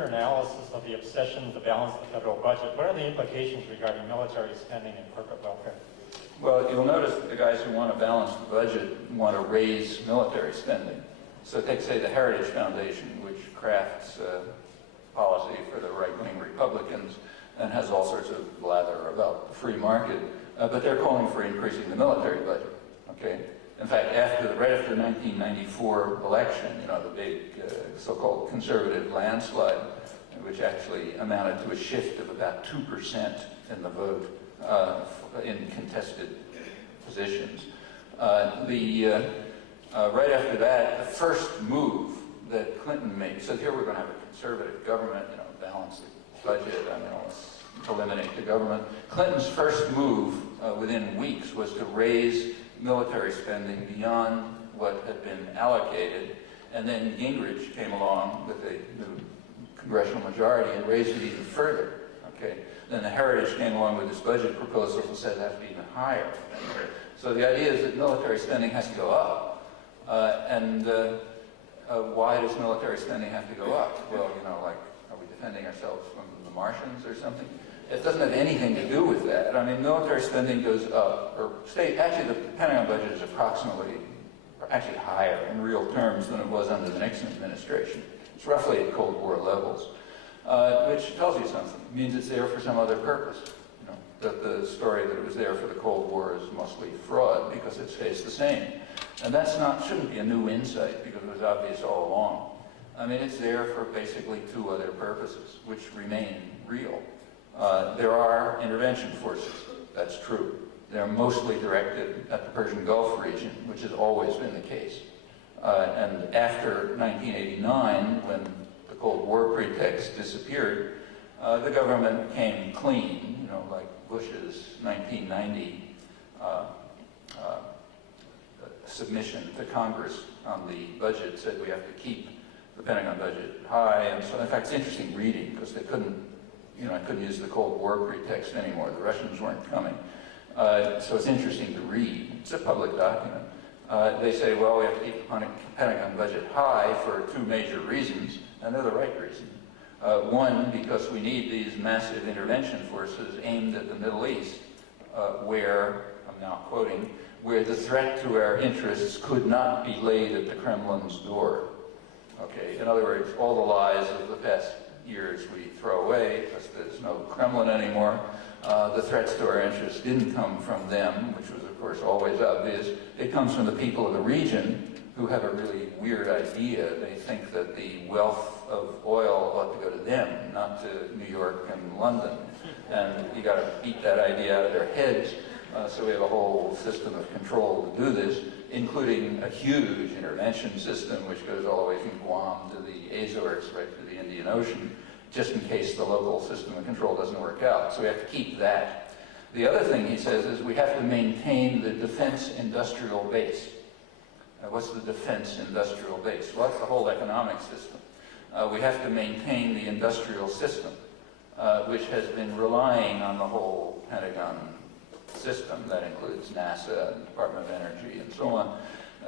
your analysis of the obsession to balance the federal budget, what are the implications regarding military spending and corporate welfare? Well, you'll notice that the guys who want to balance the budget want to raise military spending. So take, say, the Heritage Foundation, which crafts policy for the right-wing Republicans and has all sorts of blather about the free market, but they're calling for increasing the military budget, okay? In fact, right after the 1994 election, you know, the big so-called conservative landslide, which actually amounted to a shift of about 2% in the vote in contested positions. Right after that, the first move that Clinton made, so here we're going to have a conservative government, you know, balance the budget, I mean, let's eliminate the government. Clinton's first move within weeks was to raise military spending beyond what had been allocated, and then Gingrich came along with a new congressional majority and raised it even further. Okay, then the Heritage came along with this budget proposal and said it has to be even higher. So the idea is that military spending has to go up. Why does military spending have to go up? Well, you know, like, are we defending ourselves from the Martians or something? It doesn't have anything to do with that. I mean, military spending goes up, actually the Pentagon budget is actually higher in real terms than it was under the Nixon administration. It's roughly at Cold War levels, which tells you something. It means it's there for some other purpose. You know, that the story that it was there for the Cold War is mostly fraud because it stays the same. And shouldn't be a new insight because it was obvious all along. I mean, it's there for basically two other purposes, which remain real. There are intervention forces, that's true. They're mostly directed at the Persian Gulf region, which has always been the case. And after 1989, when the Cold War pretext disappeared, the government came clean, you know, like Bush's 1990 submission to Congress on the budget said we have to keep the Pentagon budget high. And so, in fact, it's interesting reading because they couldn't use the Cold War pretext anymore. The Russians weren't coming. So it's interesting to read. It's a public document. They say, well, we have to keep the Pentagon budget high for two major reasons, and they're the right reasons. One, because we need these massive intervention forces aimed at the Middle East, where, I'm now quoting, where the threat to our interests could not be laid at the Kremlin's door. Okay, in other words, all the lies of the past years we throw away because there's no Kremlin anymore. The threats to our interests didn't come from them, which was, of course, always obvious. It comes from the people of the region who have a really weird idea. They think that the wealth of oil ought to go to them, not to New York and London. And you got to beat that idea out of their heads. So we have a whole system of control to do this, including a huge intervention system which goes all the way from Guam to the Azores right to the Indian Ocean, just in case the local system of control doesn't work out. So we have to keep that. The other thing he says is we have to maintain the defense industrial base. What's the defense industrial base? Well, that's the whole economic system. We have to maintain the industrial system, which has been relying on the whole Pentagon system. That includes NASA, and Department of Energy, and so on.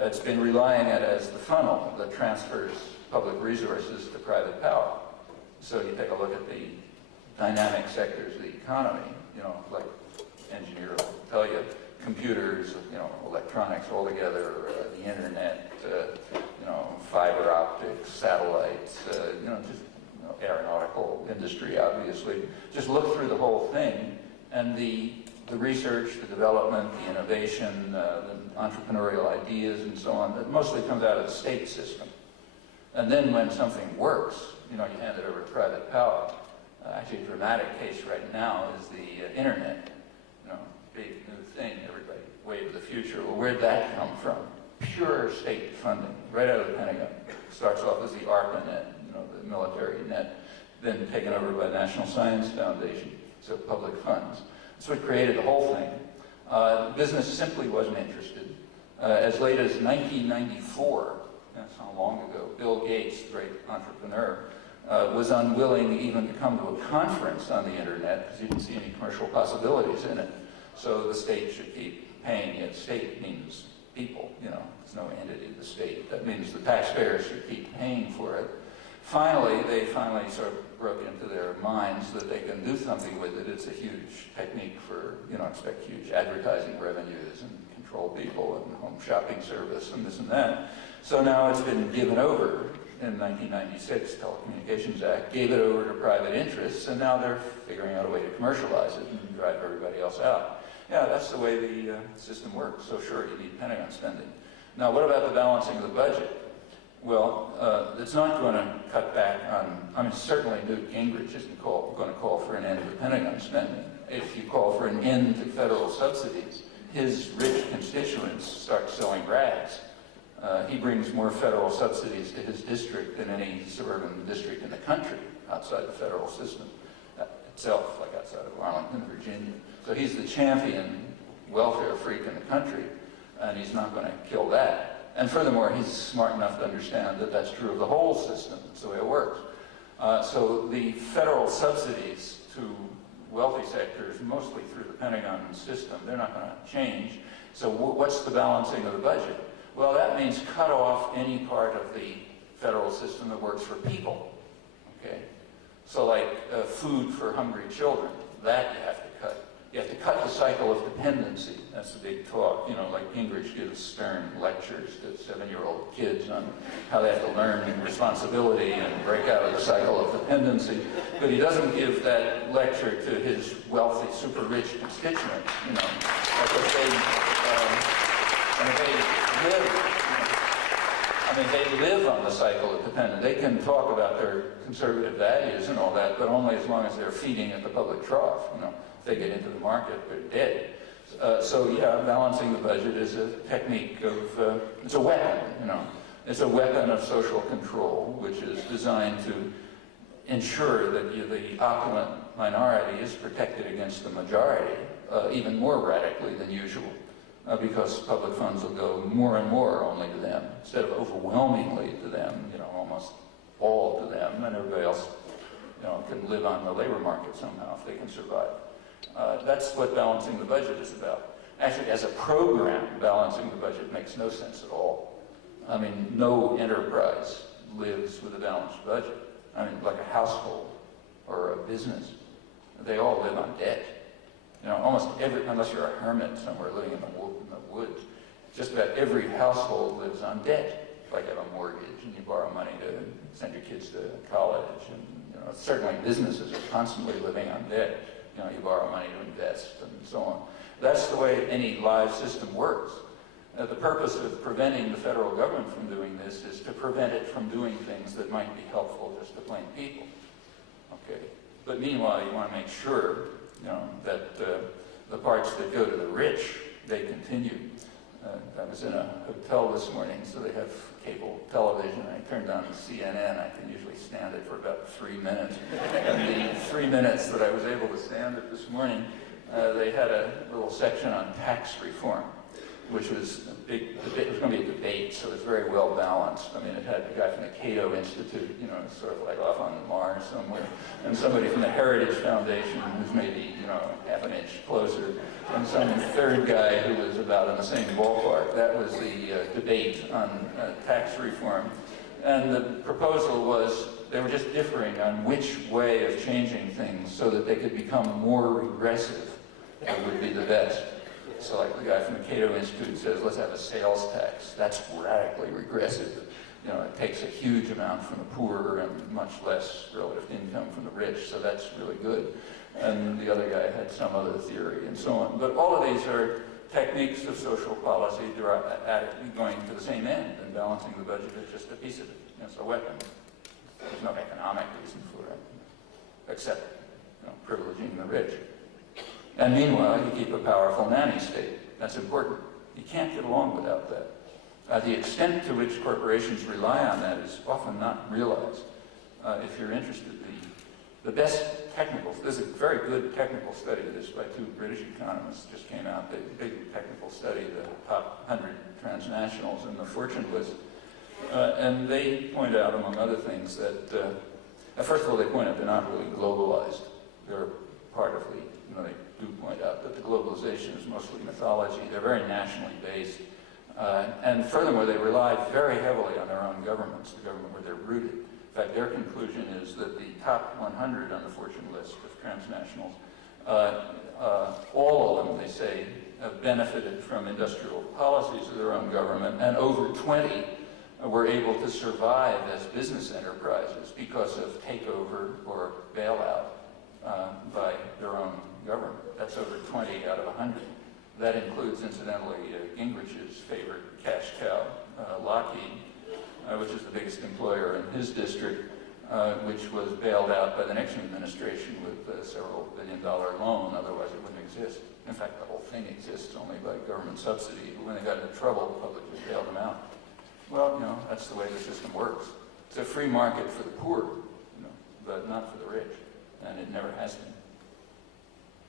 It's been relying on it as the funnel that transfers public resources to private power. So you take a look at the dynamic sectors of the economy, you know, like engineers will tell you, computers, you know, electronics all together, the internet, you know, fiber optics, satellites, you know, just aeronautical industry, obviously. Just look through the whole thing, and the research, the development, the innovation, the entrepreneurial ideas, and so on, that mostly comes out of the state system. And then when something works, you know, you hand it over to private power. Actually, a dramatic case right now is the internet. You know, big new thing, everybody, wave of the future. Well, where'd that come from? Pure state funding, right out of the Pentagon. Starts off as the ARPANET, you know, the military net, then taken over by the National Science Foundation, so public funds. So it created the whole thing. Business simply wasn't interested. As late as 1994, that's how long ago, Bill Gates, the great entrepreneur, was unwilling even to come to a conference on the internet because he didn't see any commercial possibilities in it. So the state should keep paying it. State means people, you know, it's no entity, the state. That means the taxpayers should keep paying for it. Finally, they sort of broke into their minds that they can do something with it. It's a huge technique for, expect huge advertising revenues and control people and home shopping service and this and that. So now it's been given over. In 1996, Telecommunications Act gave it over to private interests, and now they're figuring out a way to commercialize it and drive everybody else out. Yeah, that's the way the system works. So sure, you need Pentagon spending. Now, what about the balancing of the budget? Well, it's not going to cut back on, certainly Newt Gingrich isn't going to call for an end to Pentagon spending. If you call for an end to federal subsidies, his rich constituents start selling rags. He brings more federal subsidies to his district than any suburban district in the country outside the federal system itself, like outside of Arlington, Virginia. So he's the champion welfare freak in the country, and he's not going to kill that. And furthermore, he's smart enough to understand that that's true of the whole system. That's the way it works. So the federal subsidies to wealthy sectors, mostly through the Pentagon system, they're not going to change. So what's the balancing of the budget? Well, that means cut off any part of the federal system that works for people, okay? So like food for hungry children, that you have to cut. You have to cut the cycle of dependency. That's the big talk. Like Gingrich gives stern lectures to 7-year-old kids on how they have to learn responsibility and break out of the cycle of dependency. But he doesn't give that lecture to his wealthy, super rich constituents, because they live on the cycle of dependence. They can talk about their conservative values and all that, but only as long as they're feeding at the public trough. If they get into the market, they're dead. So yeah, balancing the budget is a technique of, it's a weapon, It's a weapon of social control, which is designed to ensure that the opulent minority is protected against the majority, even more radically than usual. Because public funds will go more and more only to them, instead of overwhelmingly to them, almost all to them, and everybody else, can live on the labor market somehow if they can survive. That's what balancing the budget is about. Actually, as a program, balancing the budget makes no sense at all. No enterprise lives with a balanced budget. Like a household or a business, they all live on debt. Almost every, unless you're a hermit somewhere living in the woods, just about every household lives on debt. Like you have a mortgage and you borrow money to send your kids to college, and certainly businesses are constantly living on debt. You borrow money to invest and so on. That's the way any live system works. The purpose of preventing the federal government from doing this is to prevent it from doing things that might be helpful just to plain people. Okay, but meanwhile, you want to make sure that the parts that go to the rich, they continue. I was in a hotel this morning, so they have cable television. I turned on CNN. I can usually stand it for about 3 minutes. And the 3 minutes that I was able to stand it this morning, they had a little section on tax reform, which was a big debate. It was going to be a debate, so it was very well balanced. It had a guy from the Cato Institute, sort of like off on Mars somewhere, and somebody from the Heritage Foundation, who's maybe, half an inch closer, and some third guy who was about in the same ballpark. That was the debate on tax reform. And the proposal was, they were just differing on which way of changing things so that they could become more regressive would be the best. So like the guy from the Cato Institute says, let's have a sales tax. That's radically regressive. It takes a huge amount from the poor and much less relative income from the rich, so that's really good. And the other guy had some other theory and so on. But all of these are techniques of social policy going to the same end, and balancing the budget is just a piece of it. It's a weapon. There's no economic reason for it, except privileging the rich. And meanwhile, you keep a powerful nanny state. That's important. You can't get along without that. The extent to which corporations rely on that is often not realized. If you're interested, the best technical, there's a very good technical study of this by 2 British economists just came out, the big technical study, the top 100 transnationals in the Fortune list. And they point out, among other things, that, first of all, they point out they're not really globalized. They're part of the, they do point out that the globalization is mostly mythology. They're very nationally based. And furthermore, they rely very heavily on their own governments, the government where they're rooted. In fact, their conclusion is that the top 100 on the Fortune list of transnationals, all of them, they say, have benefited from industrial policies of their own government, and over 20 were able to survive as business enterprises because of takeover or bailout by their own government. That's over 20 out of 100. That includes, incidentally, Gingrich's favorite cash cow, Lockheed, which is the biggest employer in his district, which was bailed out by the Nixon administration with a several billion-dollar loan, otherwise it wouldn't exist. In fact, the whole thing exists only by government subsidy. But when they got into trouble, the public just bailed them out. Well, you know, that's the way the system works. It's a free market for the poor, you know, but not for the rich, and it never has been.